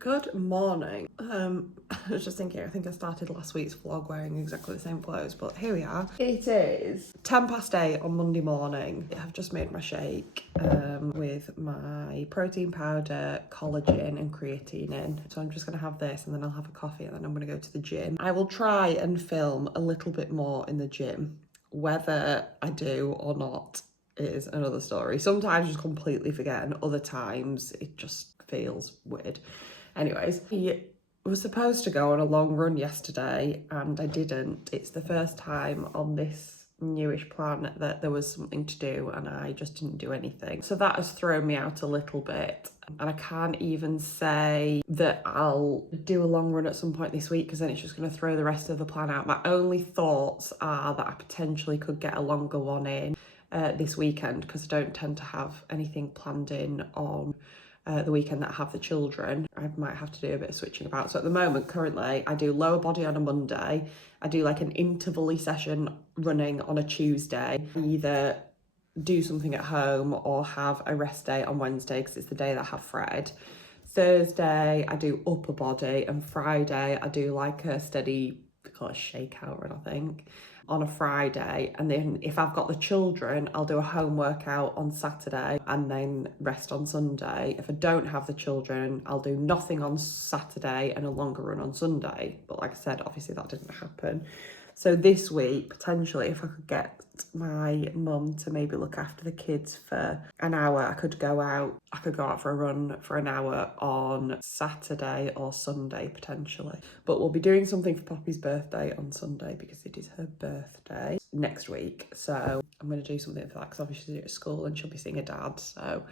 Good morning. I was just thinking, I think I started last week's vlog wearing exactly the same clothes, but here we are. It is 8:10 on Monday morning. I've just made my shake with my protein powder, collagen and creatine in. So I'm just going to have this and then I'll have a coffee and then I'm going to go to the gym. I will try and film a little bit more in the gym. Whether I do or not is another story. Sometimes I just completely forget and other times it just feels weird. Anyways, I was supposed to go on a long run yesterday and I didn't. It's the first time on this newish plan that there was something to do and I just didn't do anything. So that has thrown me out a little bit. And I can't even say that I'll do a long run at some point this week because then it's just going to throw the rest of the plan out. My only thoughts are that I potentially could get a longer one in this weekend because I don't tend to have anything planned in on the weekend that I have the children. I might have to do a bit of switching about. So at the moment, currently, I do lower body on a Monday. I do like an interval-y session running on a Tuesday. I either do something at home or have a rest day on Wednesday because it's the day that I have Fred. Thursday, I do upper body, and Friday, I do like a steady, we call it a shakeout run, I think, on a Friday. And then if I've got the children, I'll do a home workout on Saturday and then rest on Sunday. If I don't have the children, I'll do nothing on Saturday and a longer run on Sunday. But like I said, obviously that didn't happen. So this week, potentially, if I could get my mum to maybe look after the kids for an hour, I could go out for a run for an hour on Saturday or Sunday, potentially. But we'll be doing something for Poppy's birthday on Sunday because it is her birthday next week. So I'm going to do something for that because obviously she's at school and she'll be seeing her dad. So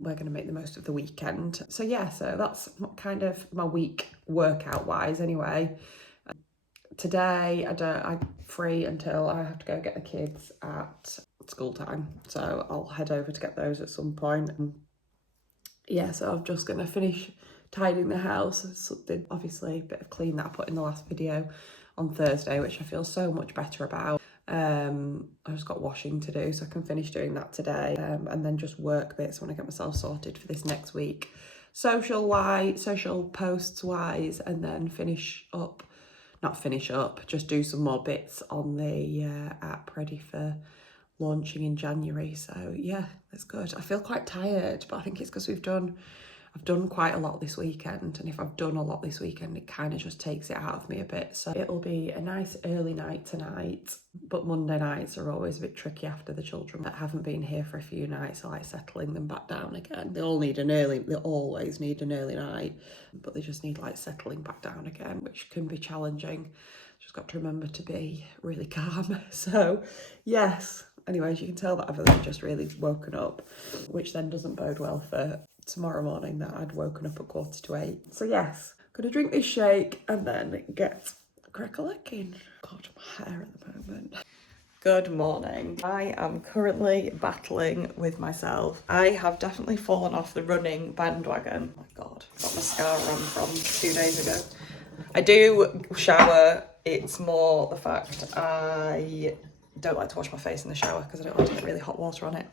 we're going to make the most of the weekend. So yeah, so that's kind of my week workout wise anyway. Today I'm free until I have to go get the kids at school time, so I'll head over to get those at some point. Yeah, so I'm just going to finish tidying the house. Something, obviously, a bit of clean that I put in the last video on Thursday, which I feel so much better about. I've just got washing to do, so I can finish doing that today, and then just work bits when I get myself sorted for this next week. Social posts wise, and then just do some more bits on the app ready for launching in January. So yeah, that's good. I feel quite tired, but I think it's because I've done quite a lot this weekend, and if I've done a lot this weekend, it kind of just takes it out of me a bit. So it'll be a nice early night tonight, but Monday nights are always a bit tricky after the children that haven't been here for a few nights. I like settling them back down again. They always need an early night, but they just need like settling back down again, which can be challenging. Just got to remember to be really calm. So yes, anyways, you can tell that I've only just really woken up, which then doesn't bode well for tomorrow morning that I'd woken up at 7:45. So yes, gonna drink this shake and then get crack-a-lacking. God, my hair at the moment. Good morning. I am currently battling with myself. I have definitely fallen off the running bandwagon. Oh my God, got my scar on from 2 days ago. I do shower. It's more the fact I don't like to wash my face in the shower because I don't like to get really hot water on it.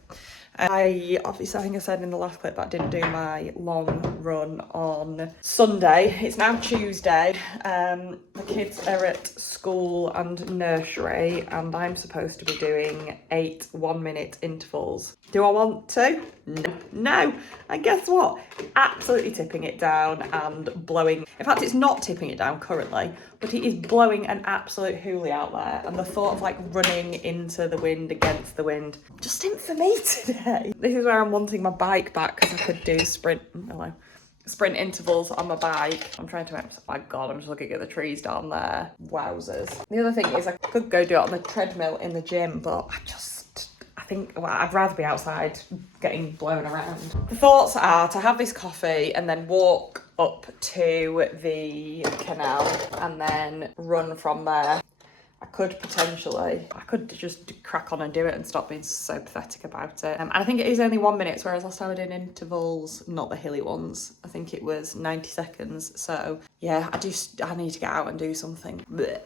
I think I said in the last clip that I didn't do my long run on Sunday. It's now Tuesday. The kids are at school and nursery and I'm supposed to be doing 8 1-minute intervals. Do I want to? No. And guess what? Absolutely tipping it down and blowing. In fact, it's not tipping it down currently, but it is blowing an absolute hoolie out there. And the thought of like running into the wind, against the wind, just isn't for me today. This is where I'm wanting my bike back because I could do sprint intervals on my bike. I'm trying to, oh my God, I'm just looking at the trees down there. Wowzers. The other thing is I could go do it on the treadmill in the gym, but I'd rather be outside getting blown around. The thoughts are to have this coffee and then walk up to the canal and then run from there. I could just crack on and do it and stop being so pathetic about it. And I think it is only 1 minute, whereas last time I did intervals, not the hilly ones, I think it was 90 seconds. So yeah, I need to get out and do something. Blech.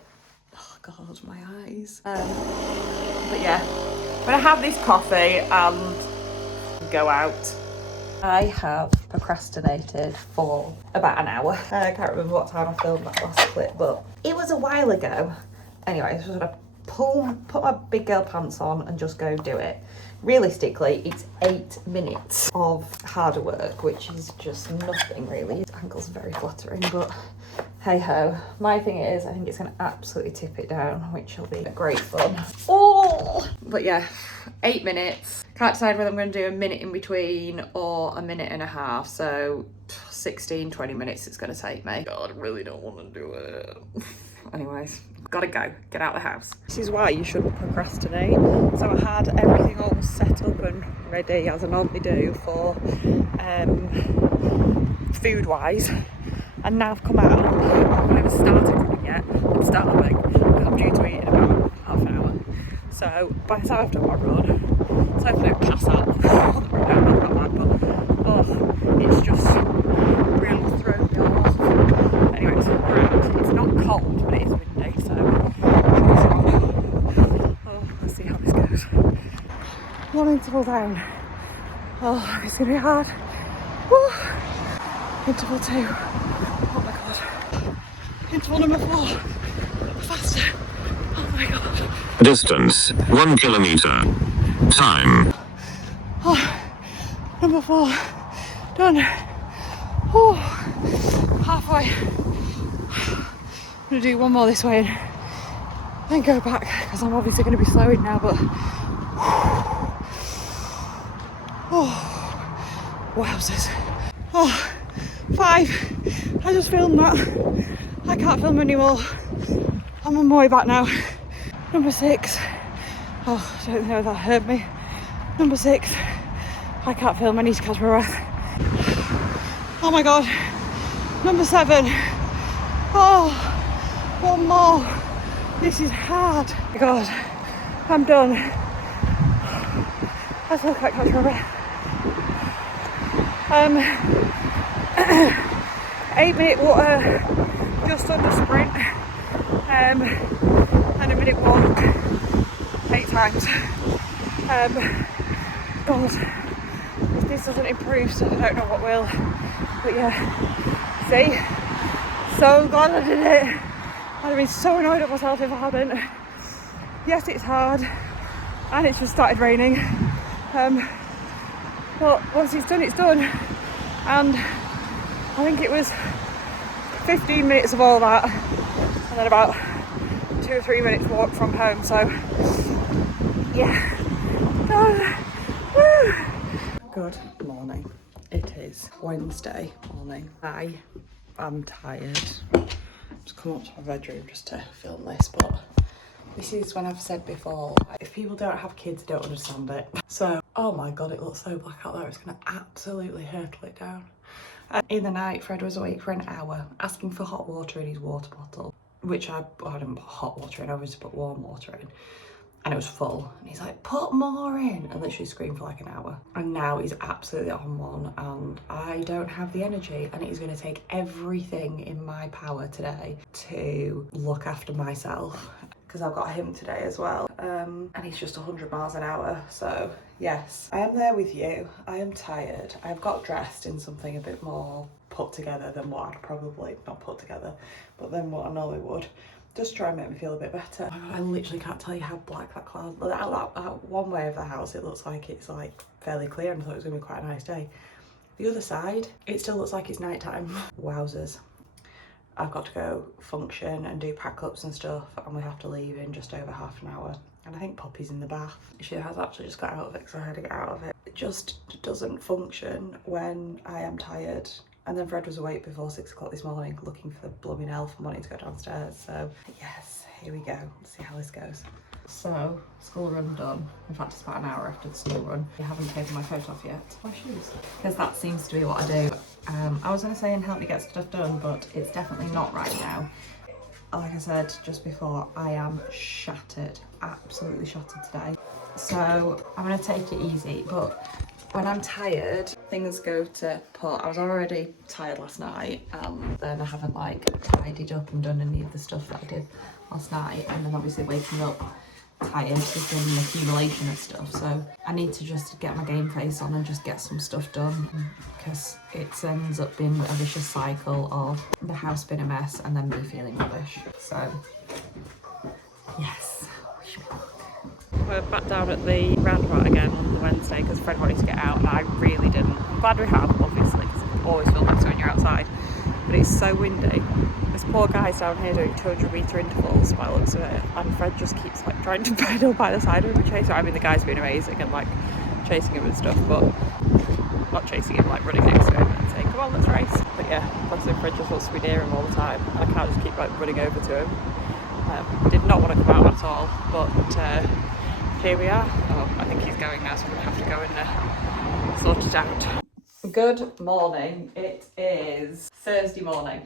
Oh God, my eyes. But yeah, when I have this coffee and go out, I have procrastinated for about an hour. I can't remember what time I filmed that last clip, but it was a while ago. Anyway, I was just gonna put my big girl pants on and just go do it. Realistically, it's 8 minutes of harder work, which is just nothing really. His ankle's very flattering, but hey ho. My thing is, I think it's gonna absolutely tip it down, which will be great fun. Oh! But yeah, 8 minutes. Can't decide whether I'm gonna do a minute in between or a minute and a half. So 16, 20 minutes it's gonna take me. God, I really don't wanna do it. Anyways, gotta go, get out of the house. This is why you shouldn't procrastinate. So I had everything all set up and ready as I normally do for food wise. And now I've come out, I haven't even started running yet. I'm starving because I'm due to eat in about half an hour. So by the time I've done my run, so hopefully I don't pass out. Not that bad, but it's just really thrown me off. Anyway, it's grand. It's not cold, but it is windy, so let's see how this goes. 1 interval down. Oh, it's gonna be hard. Woo. Interval 2. Oh my god. Interval number 4. Faster. Oh my god. Distance 1 kilometer. Time. Oh, number 4. Done. Oh, halfway. I'm gonna do one more this way and then go back because I'm obviously gonna be slowing now, but oh, wowzers. Oh, 5. I just filmed that. I can't film anymore. I'm on my way back now. Number 6. Oh, I don't know if that hurt me. Number 6. I can't film, I need to catch my breath. Oh my god. Number 7. Oh, one more. This is hard. Oh my god, I'm done. I still can't catch my breath. 8-minute water, just under sprint, and a minute walk, 8 times. God, if this doesn't improve, so I don't know what will. But yeah, see, so glad I did it. I'd have been so annoyed at myself if I hadn't. Yes, it's hard, and it's just started raining. But once it's done, it's done. And I think it was 15 minutes of all that, and then about 2 or 3 minutes walk from home. So yeah, done. Woo. Good morning. It is Wednesday morning. I am tired. Just come up to my bedroom just to film this, but this is when I've said before, if people don't have kids, they don't understand it. So, oh my god, it looks so black out there. It's gonna absolutely hurtle it down. In the night, Fred was awake for an hour, asking for hot water in his water bottle, which I didn't put hot water in, I was to put warm water in. And it was full. And he's like, put more in. And literally screamed for like an hour. And now he's absolutely on one, and I don't have the energy. And it is gonna take everything in my power today to look after myself, because I've got him today as well. And he's just 100 miles an hour. So yes, I am there with you. I am tired. I've got dressed in something a bit more put together than what I'd probably, not put together, but than what I normally would. Just try and make me feel a bit better. I literally can't tell you how black that cloud, that one way of the house, it looks like it's like fairly clear, and I thought it was gonna be quite a nice day. The other side, it still looks like it's nighttime. Wowzers. I've got to go function and do pack ups and stuff, and we have to leave in just over half an hour. And I think Poppy's in the bath. She has actually just got out of it because I had to get out of it. It just doesn't function when I am tired. And then Fred was awake before 6 o'clock this morning looking for the blooming elf and wanting to go downstairs. So yes, here we go. Let's see how this goes. So, school run done. In fact, it's about an hour after the school run. I haven't taken my coat off yet. My shoes. Because that seems to be what I do. I was going to say and help me get stuff done, but it's definitely not right now. Like I said just before, I am shattered. Absolutely shattered today. So, I'm going to take it easy, but when I'm tired, things go to pot. I was already tired last night, and then I haven't like tidied up and done any of the stuff that I did last night, and then obviously waking up tired. There's been an accumulation of stuff, so I need to just get my game face on and just get some stuff done, because it ends up being a vicious cycle of the house being a mess and then me feeling rubbish. So yes, wish me luck. We're back down at the roundabout again on the Wednesday because Fred wanted to get out and I really didn't. I'm glad we have, obviously, because it always feels better when you're outside, but it's so windy. This poor guy's down here doing 200-metre intervals by the looks of it, and Fred just keeps like trying to pedal by the side of him and chase him. I mean, the guy's been amazing and like chasing him and stuff, but not chasing him, like running next to him and saying, come on, let's race. But yeah, bless him, Fred just wants to be near him all the time, and I can't just keep like running over to him. Did not want to come out at all, but here we are. Oh, I think he's going now, so I'm going to have to go and sort it out. Good morning. It is Thursday morning.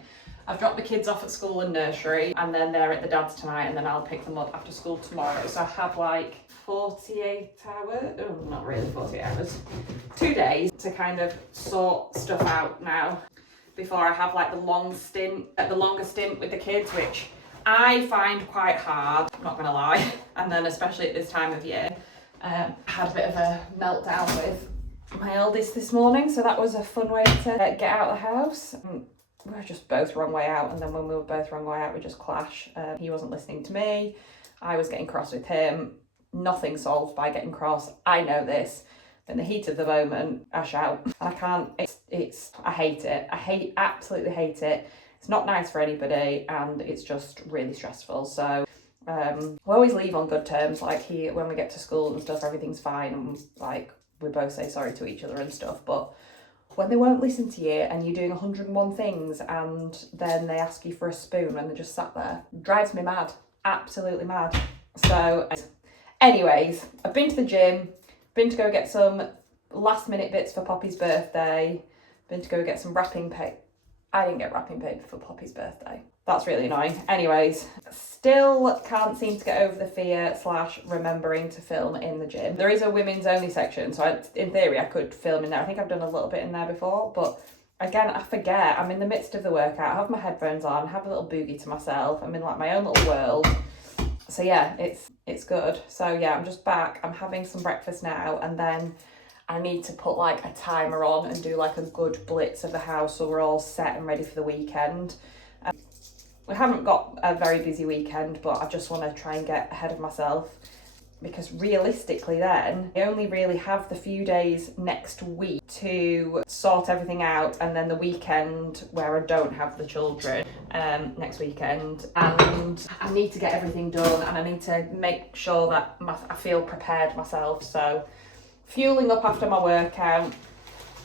I've dropped the kids off at school and nursery, and then they're at the dad's tonight, and then I'll pick them up after school tomorrow. So I have like 48 hours, oh, not really 48 hours, 2 days to kind of sort stuff out now before I have like the longer stint with the kids, which I find quite hard, not gonna lie. And then especially at this time of year, I had a bit of a meltdown with my eldest this morning, so that was a fun way to get out of the house. We were just both wrong way out, and then when we were both wrong way out, we just clash. He wasn't listening to me, I was getting cross with him. Nothing solved by getting cross, I know this. In the heat of the moment, I shout, and I can't, I hate it. Absolutely hate it. It's not nice for anybody, and it's just really stressful. So we always leave on good terms. Like when we get to school and stuff, everything's fine, and like we both say sorry to each other and stuff. But when they won't listen to you and you're doing 101 things, and then they ask you for a spoon and they're just sat there, drives me mad, absolutely mad. So anyways, I've been to the gym, been to go get some last minute bits for Poppy's birthday, been to go get some wrapping paper. I didn't get wrapping paper for Poppy's birthday. That's really annoying. Anyways, still can't seem to get over the fear / remembering to film in the gym. There is a women's only section, so in theory I could film in there. I think I've done a little bit in there before, but again, I forget. I'm in the midst of the workout, I have my headphones on, have a little boogie to myself. I'm in like my own little world. So yeah, it's good. So yeah, I'm just back. I'm having some breakfast now, and then I need to put like a timer on and do like a good blitz of the house so we're all set and ready for the weekend. We haven't got a very busy weekend, but I just want to try and get ahead of myself, because realistically then I only really have the few days next week to sort everything out, and then the weekend where I don't have the children next weekend, and I need to get everything done, and I need to make sure that I feel prepared myself. So fueling up after my workout.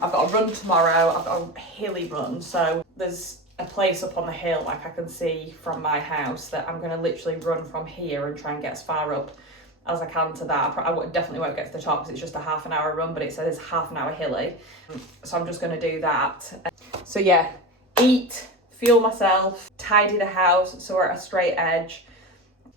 I've got a run tomorrow. I've got a hilly run, so there's a place up on the hill like I can see from my house that I'm going to literally run from here and try and get as far up as I can to that. Definitely won't get to the top because it's just a half an hour run, but it says half an hour hilly, so I'm just going to do that. So yeah, eat, fuel myself, tidy the house so we're at a straight edge.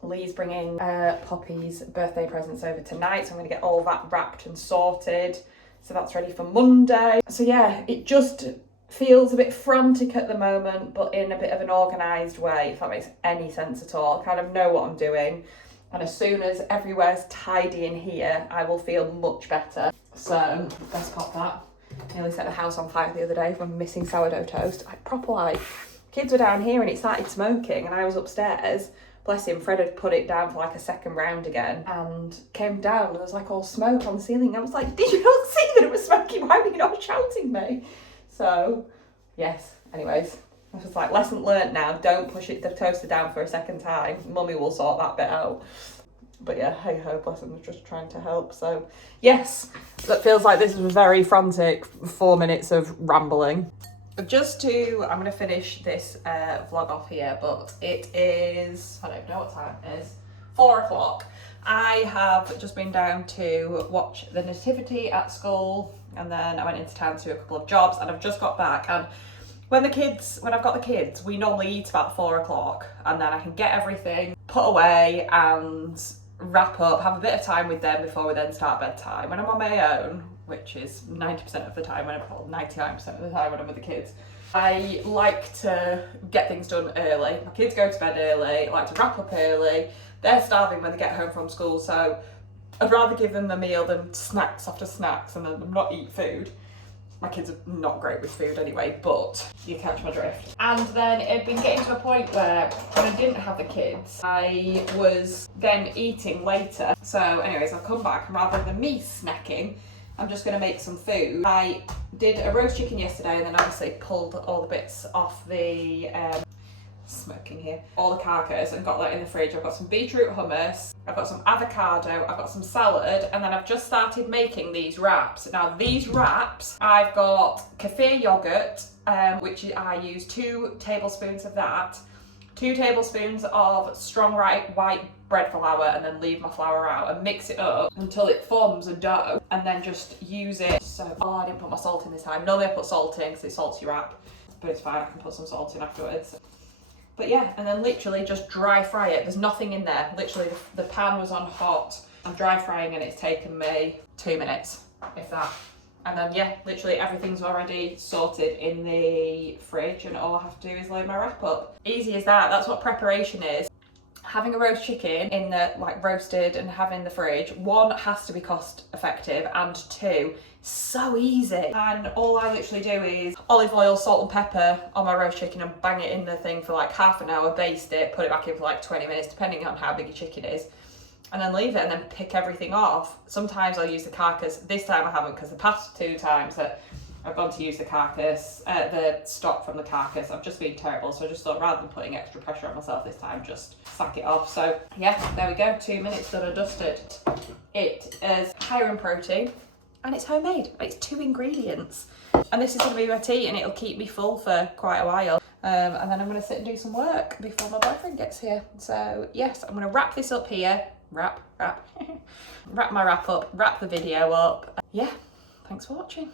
Lee's bringing Poppy's birthday presents over tonight, so I'm going to get all that wrapped and sorted, so that's ready for Monday. So yeah, it just feels a bit frantic at the moment, but in a bit of an organised way, if that makes any sense at all. I kind of know what I'm doing, and as soon as everywhere's tidy in here, I will feel much better. So let's pop that. Nearly set the house on fire the other day from missing sourdough toast. Proper like, kids were down here and it started smoking, and I was upstairs. Bless him, Fred had put it down for like a second round again, and came down and there was like all smoke on the ceiling. I was like, did you not see that it was smoking? Why were you not shouting me? So yes, anyways, I was like, lesson learnt now, don't push the toaster down for a second time. Mummy will sort that bit out. But yeah, hey ho, bless him, was just trying to help. So yes, that feels like this is a very frantic 4 minutes of rambling. I'm going to finish this vlog off here, but it is, I don't know what time it is, 4 o'clock. I have just been down to watch the nativity at school, and then I went into town to do a couple of jobs, and I've just got back. And when I've got the kids, we normally eat about 4 o'clock, and then I can get everything put away and wrap up, have a bit of time with them before we then start bedtime. When I'm on my own, which is 90% of the time, 99% of the time when I'm with the kids, I like to get things done early. My kids go to bed early, I like to wrap up early, they're starving when they get home from school, so I'd rather give them the meal than snacks after snacks and then them not eat food. My kids are not great with food anyway, but you catch my drift. And then it had been getting to a point where when I didn't have the kids, I was then eating later. So anyways, I've come back and rather than me snacking, I'm just gonna make some food. I did a roast chicken yesterday and then obviously pulled all the bits off the, smoking here, all the carcass and got that in the fridge. I've got some beetroot hummus, I've got some avocado, I've got some salad, and then I've just started making these wraps. Now these wraps, I've got kefir yogurt, which I use 2 tablespoons of that, 2 tablespoons of strong white bread flour, and then leave my flour out and mix it up until it forms a dough, and then just use it. So, oh, I didn't put my salt in this time. Normally I put salt in because it salts your wrap, but it's fine, I can put some salt in afterwards. But yeah, and then literally just dry fry it. There's nothing in there. Literally the pan was on hot. I'm dry frying and it's taken me 2 minutes, if that. And then yeah, literally everything's already sorted in the fridge and all I have to do is load my wrap up. Easy as that, that's what preparation is. Having a roast chicken in the, like, roasted and having the fridge, 1, has to be cost effective, and 2, so easy. And all I literally do is olive oil, salt and pepper on my roast chicken and bang it in the thing for like half an hour, baste it, put it back in for like 20 minutes, depending on how big your chicken is, and then leave it and then pick everything off. Sometimes I'll use the carcass. This time I haven't, because the past 2 times that I've gone to use the carcass, the stock from the carcass, I've just been terrible. So I just thought rather than putting extra pressure on myself this time, just sack it off. So yeah, there we go, 2 minutes done and dusted. It is higher in protein and it's homemade. It's 2 ingredients. And this is gonna be my tea and it'll keep me full for quite a while. And then I'm gonna sit and do some work before my boyfriend gets here. So yes, I'm gonna wrap this up here. Wrap my wrap up, wrap the video up. Yeah, thanks for watching.